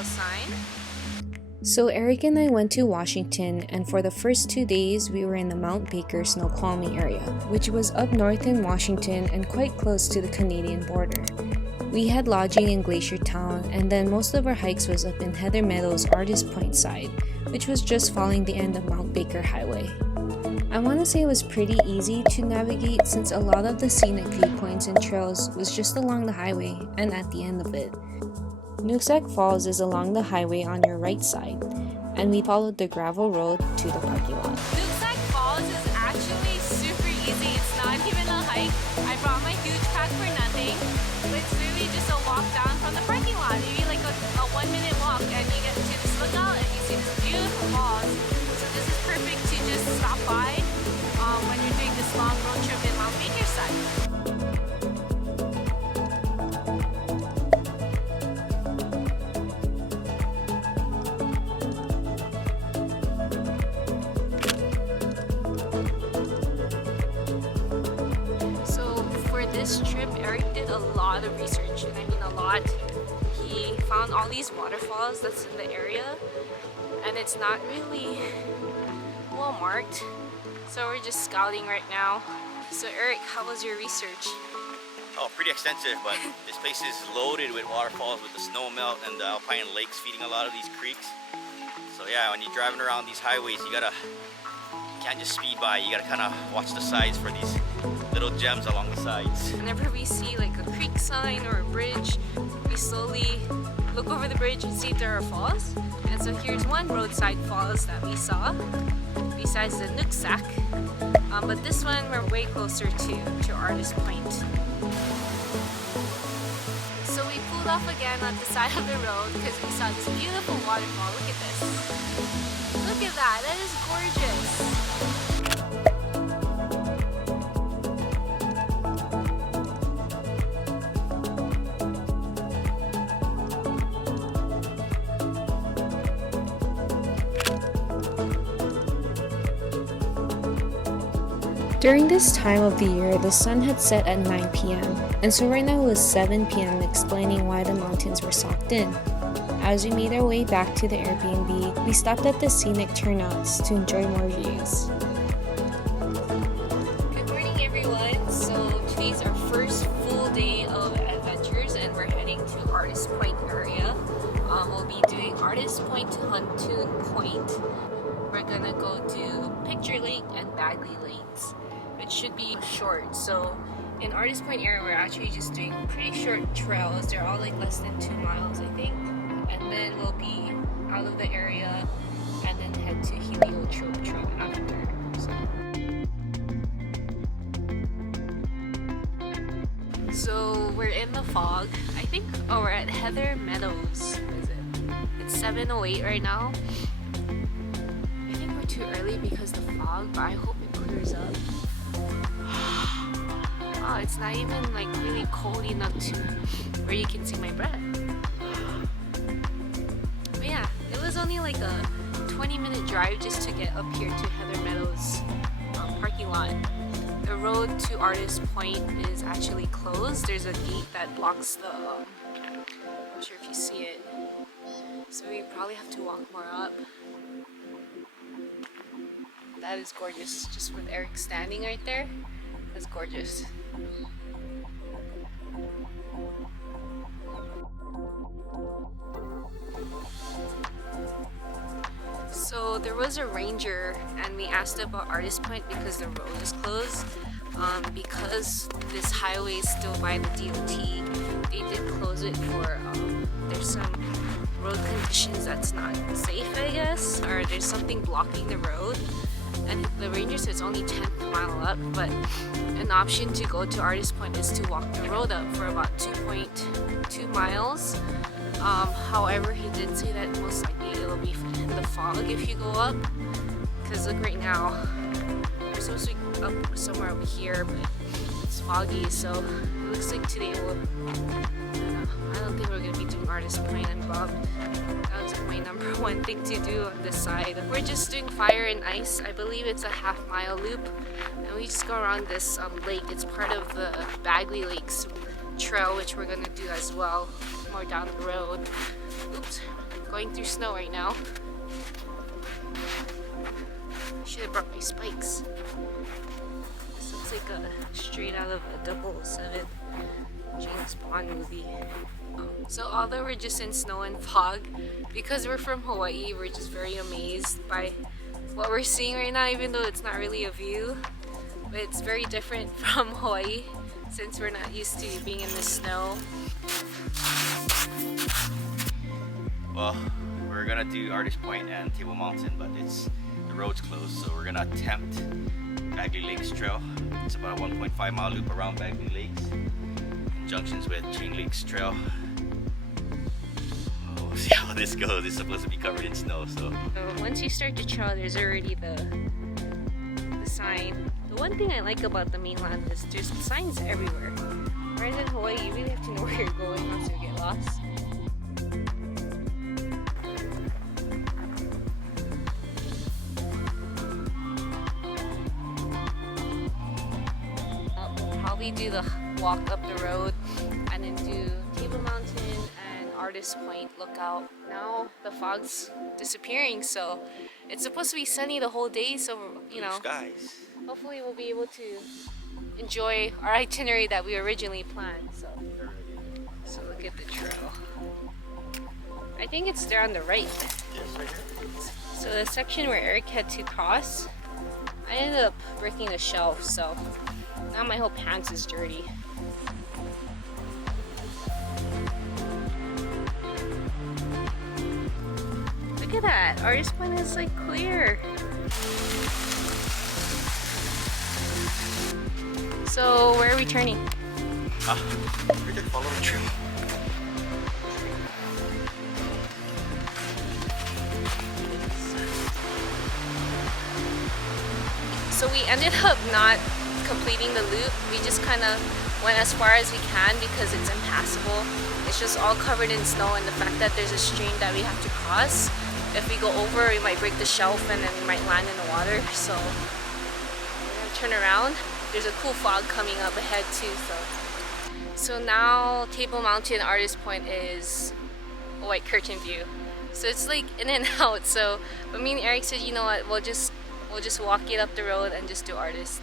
trail sign. So Erik and I went to Washington, and for the first 2 days we were in the Mount Baker-Snoqualmie area, which was up north in Washington and quite close to the Canadian border. We had lodging in Glacier Town, and then most of our hikes was up in Heather Meadows' Artist Point side, which was just following the end of Mount Baker Highway. I want to say it was pretty easy to navigate since a lot of the scenic viewpoints and trails was just along the highway and at the end of it. Nusec Falls is along the highway on your right side, and we followed the gravel road to the parking lot. Nusec Falls is actually super easy. It's not even a hike. I brought my huge pack for nothing. It's really just a walk down from the parking lot. Maybe like a 1-minute walk, and you get to this lookout and you see this beautiful falls. So this is perfect to just stop by when you're doing this long road trip in Mount Baker-Snoqualmie. This trip, Erik did a lot of research, and I mean a lot. He found all these waterfalls that's in the area, and it's not really well marked, so we're just scouting right now. So Erik, how was your research? Oh, pretty extensive, but this place is loaded with waterfalls with the snow melt and the alpine lakes feeding a lot of these creeks. So yeah, when you're driving around these highways, you can't just speed by, you gotta kind of watch the sides for these little gems along the sides. Whenever we see like a creek sign or a bridge, we slowly look over the bridge and see if there are falls. And so here's one roadside falls that we saw, besides the Nooksack. But this one we're way closer to Artist Point. So we pulled off again on the side of the road because we saw this beautiful waterfall. Look at this. Look at that, that is gorgeous. During this time of the year, the sun had set at 9 p.m., and so right now it was 7 p.m., explaining why the mountains were socked in. As we made our way back to the Airbnb, we stopped at the scenic turnouts to enjoy more views. Good morning, everyone. So today's our first full day of adventures, and we're heading to Artist Point area. We'll be doing Artist-Huntoon Point. We're gonna go to Picture Lake and Bagley Lakes, which should be short. So in Artist Point area, we're actually just doing pretty short trails. They're all like less than 2 miles, I think. And then we'll be out of the area and then head to Heliotrope Trail after. So we're in the fog. I think, oh, we're at Heather Meadows. What is it? It's 7:08 right now. I think we're too early because the fog, but I hope it clears up. Oh, it's not even like really cold enough to where you can see my breath. But yeah, it was only like a 20-minute drive just to get up here to Heather Meadows parking lot. The road to Artist Point is actually closed. There's a gate that blocks the, I'm not sure if you see it. So we probably have to walk more up. That is gorgeous, just with Erik standing right there. That's gorgeous. So there was a ranger, and we asked about Artist Point because the road is closed. Because this highway is still by the DOT, they did close it for, there's some road conditions that's not safe, I guess, or there's something blocking the road. And the ranger says it's only 10th mile up, but an option to go to Artist Point is to walk the road up for about 2.2 miles. However, he did say that most likely it'll be in the fog if you go up, because look right now, we're supposed to be up somewhere over here, but it's foggy, so it looks like today we'll, I don't think we're going to be doing Artist Point and Bob. That was my number one thing to do on this side. We're just doing Fire and Ice. I believe it's a half-mile loop, and we just go around this lake. It's part of the Bagley Lakes trail, which we're going to do as well more down the road. Oops. going through snow right now. Should have brought my spikes. This looks like a straight out of a 007 James Bond movie. So although we're just in snow and fog, because we're from Hawaii, we're just very amazed by what we're seeing right now, even though it's not really a view. But it's very different from Hawaii since we're not used to being in the snow. Well, we're gonna do Artist Point and Table Mountain, but the road's closed, so we're gonna attempt Bagley Lakes Trail. It's about a 1.5 mile loop around Bagley Lakes, in junctions with Chain Lakes Trail. We'll see how this goes. It's supposed to be covered in snow, so. Once you start the trail, there's already the sign. The one thing I like about the mainland is there's signs everywhere. Whereas in Hawaii, you really have to know where you're going once you get lost. We'll probably do the walk up the road and then do Table Mountain and Artist Point lookout. Now the fog's disappearing, so it's supposed to be sunny the whole day, so you know, skies. hopefully we'll be able to enjoy our itinerary that we originally planned. So look at the trail. I think it's there on the right. Yes, right here. So the section where Erik had to cross, I ended up breaking the shelf, so now my whole pants is dirty. Look at that, Artist Point is like clear. So where are we turning? We're gonna follow the trail. So we ended up not completing the loop. We just kind of went as far as we can because it's impassable. It's just all covered in snow, and the fact that there's a stream that we have to cross. If we go over, we might break the shelf and then we might land in the water. So we're gonna turn around. There's a cool fog coming up ahead too. So now Table Mountain Artist Point is a white curtain view. So it's like in and out. So but me and Erik said, you know what, we'll just walk it up the road and just do Artist.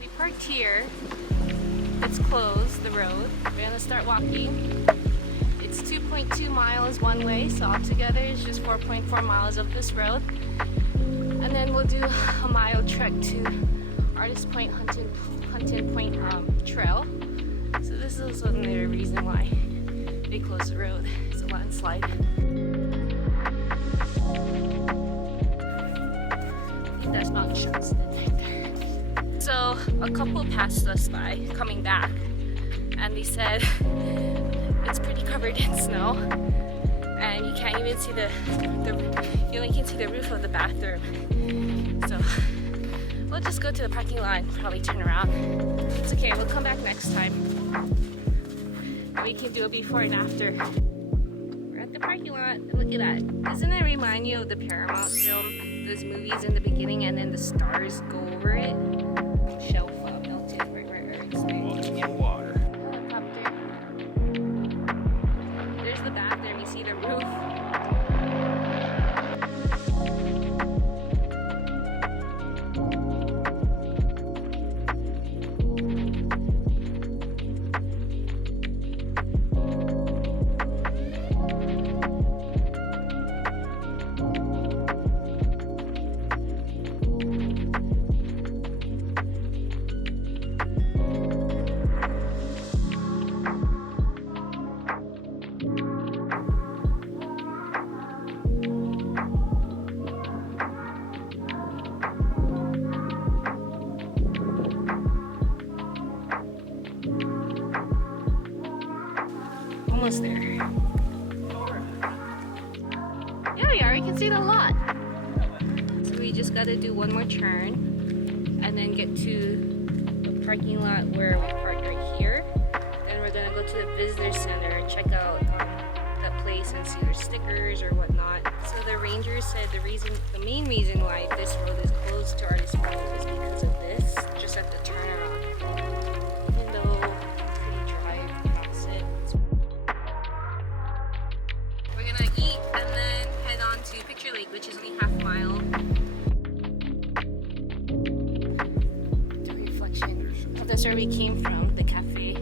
We parked here. It's closed, the road. We're gonna start walking. It's 2.2 miles one way, so altogether it's just 4.4 miles of this road. And then we'll do a mile trek to Artist Point, Huntoon Point Trail. So this is another reason why they closed the road. It's a landslide. I think that's Mount Baker-Snoqualmie right there. So a couple passed us by coming back, and they said it's pretty covered in snow, and you can't even see you only can see the roof of the bathroom. So we'll just go to the parking lot and probably turn around. It's okay, we'll come back next time. We can do a before and after. We're at the parking lot. Look at that. Doesn't it remind you of the Paramount film? Those movies in the beginning and then the stars go over it. Shelf melted right where Erik's staying. Walking in water. Helicopter. There's the bathroom. You see the roof. Almost there. Yeah, we are. You can see the lot. So we just got to do one more turn and then get to the parking lot where we parked right here. Then we're going to go to the visitor center and check out that place and see their stickers or whatnot. So the ranger said the main reason why this road is closed to Artist Point is because of this, just at the turnaround. Even though it's pretty dry across it. We're gonna eat and then head on to Picture Lake, which is only half a mile. The reflection. Oh, that's where we came from, the cafe.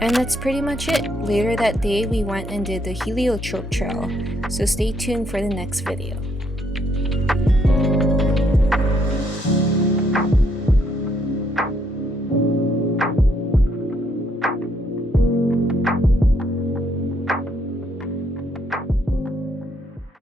And that's pretty much it. Later that day, we went and did the Heliotrope Trail, so stay tuned for the next video.